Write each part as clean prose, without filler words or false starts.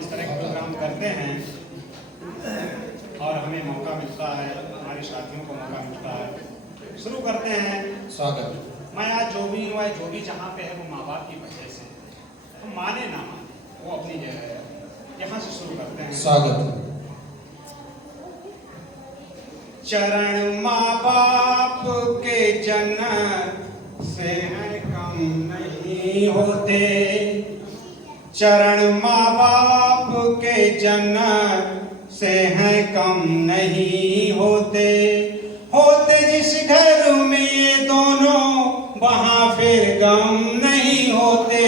इस तरह के प्रोग्राम करते हैं और हमें मौका मिलता है, हमारे साथियों को मौका मिलता है। शुरू करते हैं। स्वागत। मैं आज जो भी हूँ, जो भी जहाँ पे है वो माँ बाप की वजह से, तो माने ना माने वो अपनी जगह है। यहाँ से शुरू करते हैं। स्वागत। चरण माँ बाप के जन्नत से हैं कम नहीं होते। चरण माँ बाप के जन्नत से हैं कम नहीं होते। होते जिस घर में ये दोनों वहाँ फिर गम नहीं होते।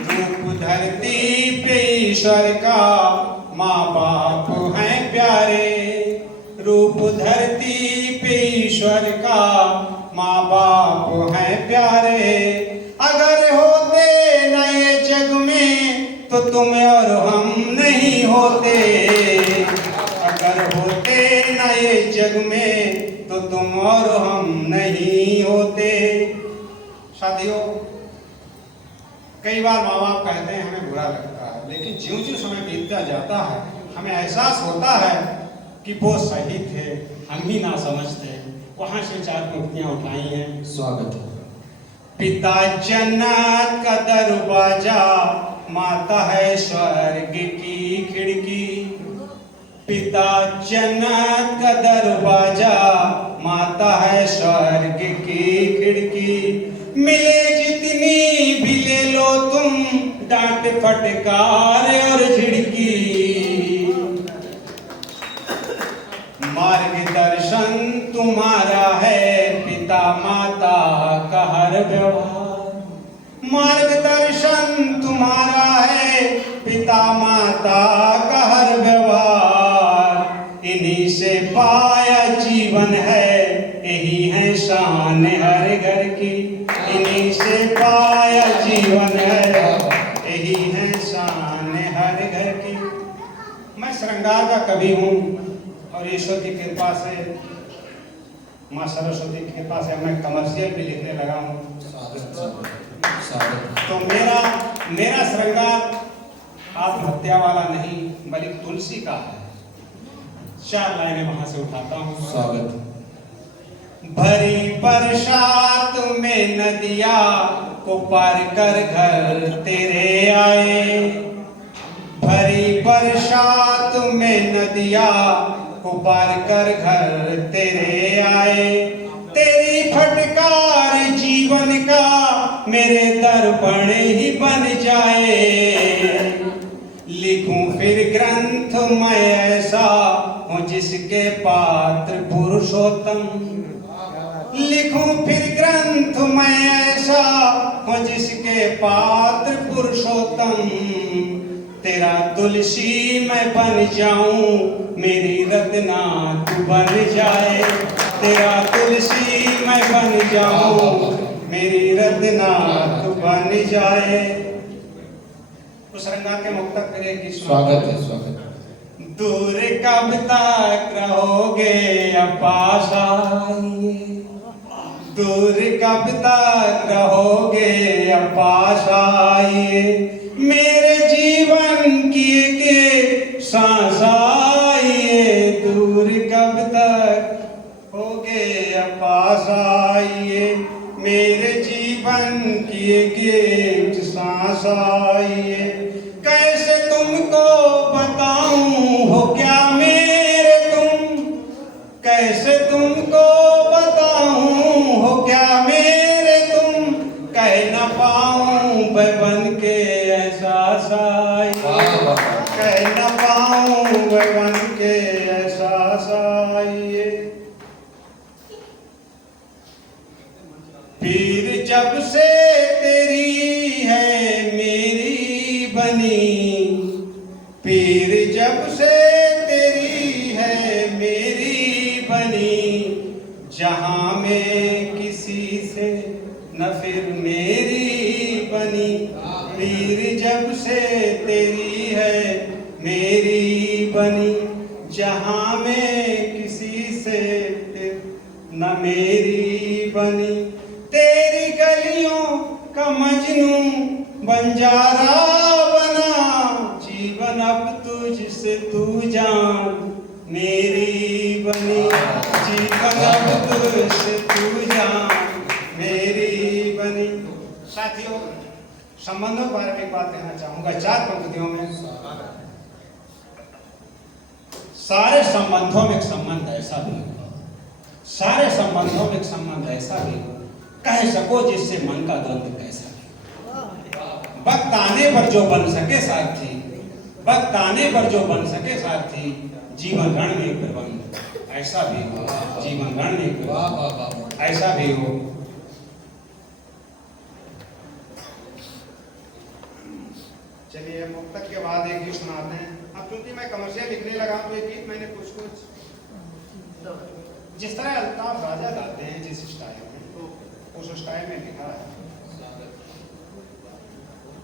रूप धरती पे ईश्वर का माँ बाप हैं प्यारे। रूप धरती पे ईश्वर का माँ बाप हैं प्यारे। अगर होते न ये जग में तो तुम और हम नहीं होते। अगर होते न ये जग में तो तुम और हम नहीं होते। साथियों, कई बार माँ बाप कहते हैं हमें बुरा लगता है, लेकिन ज्यों-ज्यों समय बीतता जाता है हमें एहसास होता है कि वो सही थे, हम ही ना समझते। वहां से चार पंक्तियां उठाई हैं। स्वागत। पिता जन्नत का दरवाजा, माता है स्वर्ग की खिड़की। पिता जन्नत का दरवाजा, माता है स्वर्ग की खिड़की। मिले जितनी भी ले लो तुम, डांट फटकार और झिड़की। मार्गदर्शन तुम्हारा है पिता माता का हर व्यवहार। मार्गदर्शन तुम्हारा है पिता माता का हर व्यवहार। इन्हीं से पाया जीवन है, यही है शान हर घर की। इन्हीं से पाया जीवन है, यही है शान हर घर की। मैं श्रृंगार का कवि हूँ और ईश्वर की कृपा से, माँ सरस्वती की कृपा से मैं कमर्शियल भी लिखने लगा हूँ। तो मेरा श्रृंगार आत्महत्या वाला नहीं बल्कि तुलसी का है। 4 लाइनें वहां से उठाता हूँ। स्वागत। भरी बरसात में नदिया को पार कर घर तेरे आए। भरी बरसात में नदिया को पार कर घर तेरे आए। तेरी फटकार जीवन का मेरे दर्पण ही बन जाए। लिखूं फिर ग्रंथ मैं ऐसा हूँ जिसके पात्र पुरुषोत्तम। लिखूं फिर ग्रंथ मैं ऐसा हूँ जिसके पात्र पुरुषोत्तम। तेरा तुलसी मैं बन जाऊं, मेरी रत्ना तू बन जाए। तेरा तुलसी मैं बन जाऊं, मेरी रत्ना तू बन जाए। उस श्रृंगार के मुक्तक करे की स्वागत है। स्वागत। दूर कब तक रहोगे या पास आइए। दूर कब तक रहोगे या पास आइए। मेरे जीवन की के सांस आइए। दूर कब तक होगे या पास आइए। मेरे जीवन की एक सांस आइए। कैसे तुमको बताऊं हो क्या मेरे तुम। कैसे तुमको बताऊं हो क्या मेरे तुम। कह न पाऊं मैं बन के एहसास आइए। कह न पाऊं मैं बन के एहसास आइए। फिर जब से तेरी है मेरी बनी। फिर जब से तेरी है मेरी बनी। जहाँ में किसी से न फिर मेरी बनी। फिर जब से तेरी है मेरी बनी। जहाँ में किसी से न मेरी बनी। तेरी गलियों का मजनू बंजारा जब तुझसे तू जान मेरी बनी। साथियों, संबंधों के बारे में एक बात कहना चाहूंगा 4 पंक्तियों में। सारे संबंधों में एक संबंध ऐसा भी हो, सारे संबंधों में एक संबंध ऐसा भी हो, कह सको जिससे मन का द्वंद्व कैसा भी। वक्त आने पर जो बन सके साथी, वक्त आने पर जो बन सके साथी, जीवन रण में प्रबंध ऐसा भी हो, जीवन रण में ऐसा भी हो। चलिए, मुक्तक के बाद एक गीत सुनाते हैं। अब क्योंकि मैं कमर्शियल लिखने लगा तो एक गीत मैंने कुछ जिस तरह अल्ताफ राजा गाते हैं जिस स्टाइल में, उस स्टाइल में लिखा है।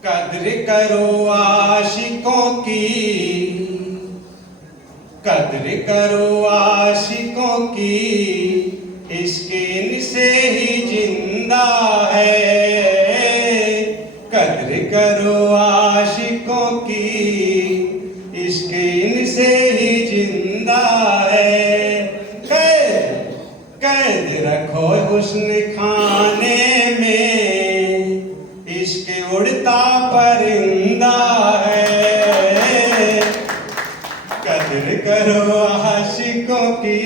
कद्र करो आशिकों की, कद्र करो आशिकों की, इसके इनसे ही जिंदा है। कद्र करो आशिकों की, इसके इनसे ही जिंदा है। कैद रखो हुस्न खाने में, इसके उड़ता परिंदा है। कद्र करो आशिकों की,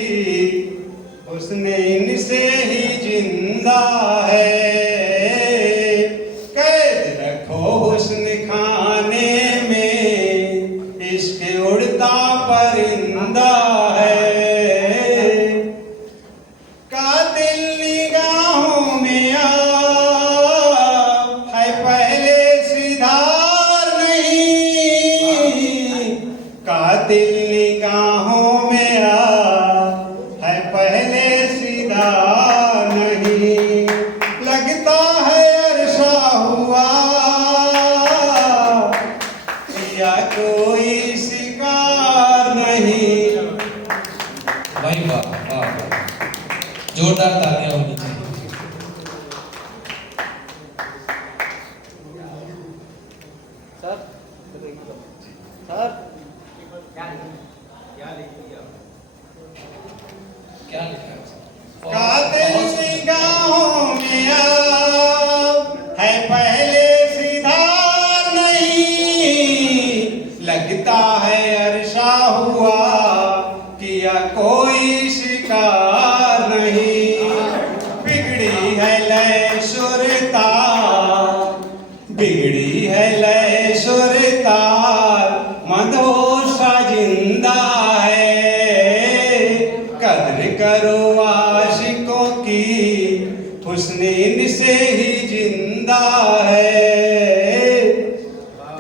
उसने इनसे ही जिंदा है। कैद रखो हुस्न खाने में, इसके उड़ता परिंदा है। कातिल निगाहों में आ, है पहले सिधार नहीं। कातिल निगाहों में आ, है पहले सिधार नहीं। लगता है अरसा हुआ, या कोई शिकार नहीं। भाई वाह वाह, जोरदार तालियां होनी चाहिए। सर सर क्या लिखा है? कातिल निगाहों में अब है पहले सिधार नहीं। लगता है अरसा हुआ, किया कोई शिकार नहीं। बिगड़ी है लय सुरताल, बिगड़ी है लय सुरताल, मधोसा जिंदा है। कद्र करो आशिकों की, हुस्न इनसे ही जिंदा है।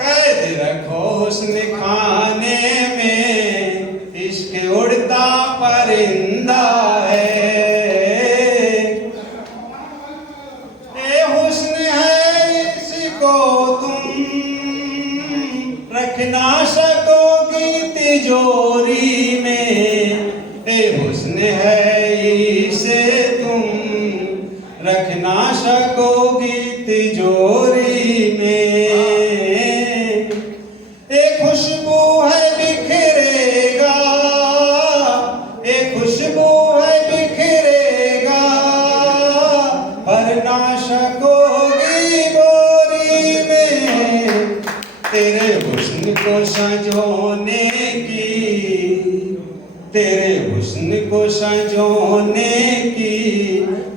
कैद रखो हुस्न खाने में, इसके उड़ता परिंदा है। ए हुस्न है इसको तुम रख ना सकोगी तिजोरी में। ए हुस्न है इसे तुम रख ना सकोगी तिजोरी में। एक खुशबू है बिखरेगा, एक खुशबू है बिखरेगा, भर ना सकोगी बोरी में। तेरे हुस्न को संजोने की, तेरे हुस्न को संजोने की,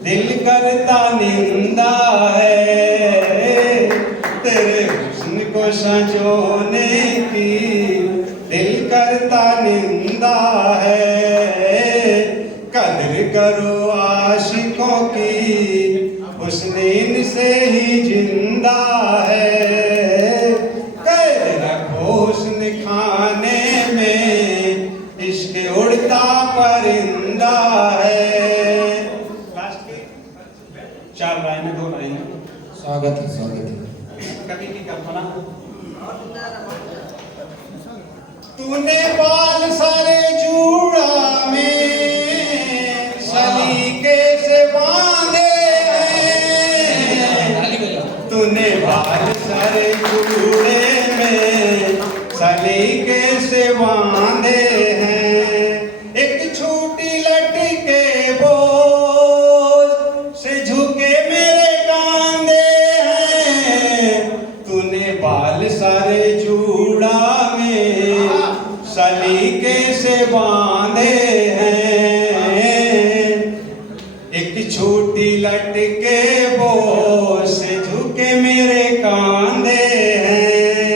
दिल करता निंदा है। तेरे हुस्न को संजोने की, दिल करता निंदा है। कद्र करो आशिकों की, हुस्न इनसे ही जिंदा है। कैद रखो हुस्न खाने में, इसके उड़ता परिंदा है। लास्ट की 4 लाइनें, 2 लाइनें। स्वागत है, स्वागत है। कवि की कल्पना। तूने बाल सारे जूड़ा में सलीके से बांधे हैं। ताली बजाओ। तूने बाल सारे जूड़े में सलीके से बांधे हैं। एक छोटी लटके वो बाल सारे जूड़ा में सलीके से बांधे हैं, एक छोटी लटके वो से झुके मेरे कांधे हैं।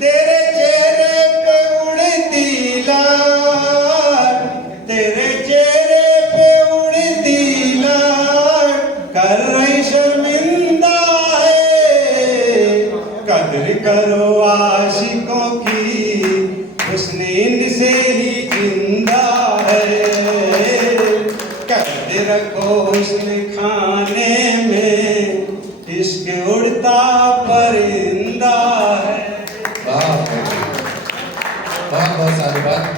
तेरे चेहरे पे उड़ती लार, तेरे चेहरे पे उड़ती लार कर रही शर्मिंदा है। कदर करो आशिकों की, उस नींद से ही जिंदा है। कदर रखो उसने खाने में, इश्क उड़ता परिंदा है। वाह बहुत बहुत साधुवाद।